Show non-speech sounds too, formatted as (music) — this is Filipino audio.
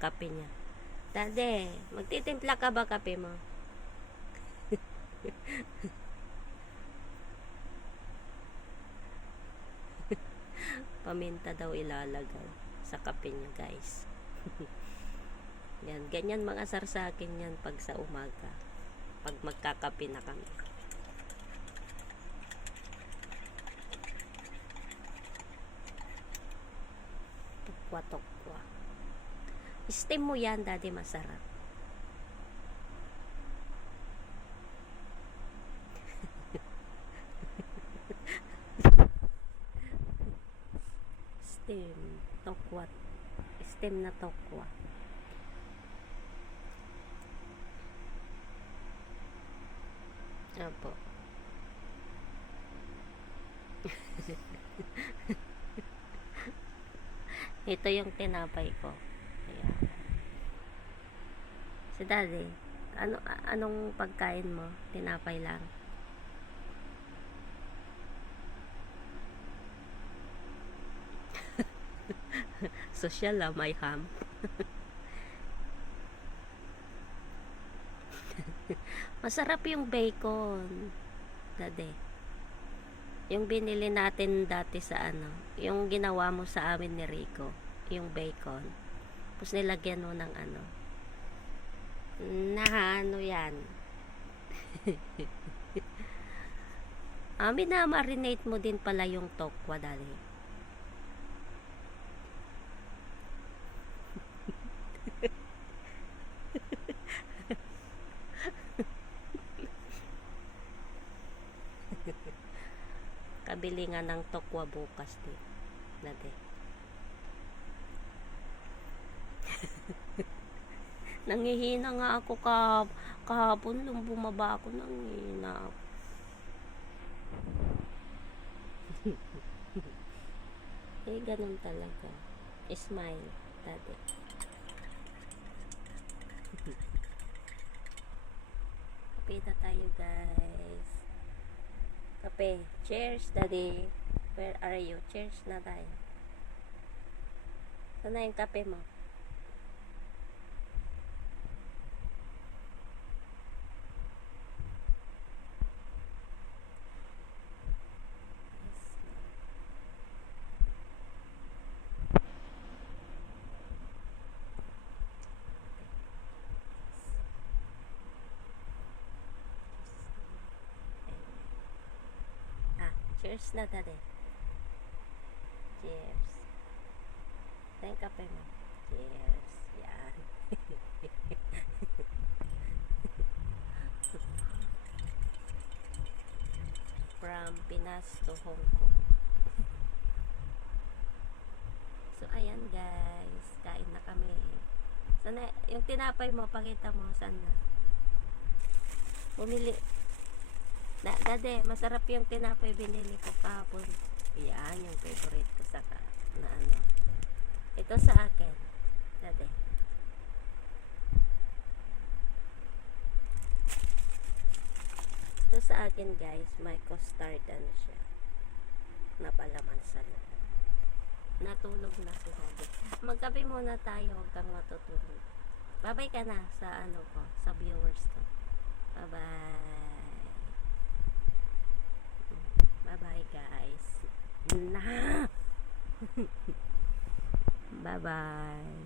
kape niya. Dade, magtitimpla ka ba kape mo? (laughs) Paminta daw ilalagay sa kape niya, guys. (laughs) yan, ganyan mga asar sa akin yan pag sa umaga. Pag magkakape na kami. Tukwa-tukwa. Steam mo yan, daddy, masarap. (laughs) Steam. Tokwa. Steam na tokwa. Opo. (laughs) Ito yung tinapay ko. Si daddy, ano, anong pagkain mo? Tinapay lang. (laughs) Social lang, may ham. (laughs) Masarap yung bacon. Dade. Yung binili natin dati sa ano, yung ginawa mo sa amin ni Rico, yung bacon. Tapos nilagyan mo ng ano. Na ano yan. Amin na marinate mo din pala yung tokwa dali. Kabili nga ng tokwa bukas din. Nade. Nangihina nga ako kah kahapon nung bumaba ako nangihina ako. (laughs) eh, ganun talaga. Smile, dati. (laughs) Kape na tayo, guys. Kape. Cheers, daddy. Where are you? Cheers na tayo. Sana yung kape mo? Cheers na daddy. Cheers. Thank kape mo. Cheers. Yan. (laughs) From Pinas to Hong Kong. So, ayan guys. Kain na kami. Sana, yung tinapay mo, pakita mo. Saan na? Bumili. Da, dade, masarap yung tinapay binili ko kahapon. Yan, yung favorite ko sa ka, na ano. Ito sa akin. Dade. Ito sa akin guys, may custard ano siya. Napalaman sa loob. Natulog na si Dade. Magkape muna tayo, huwag kang matutulog. Babay ka na sa ano ko, sa viewers ko. Bye-bye. Bye-bye guys. Na! (laughs) Bye-bye.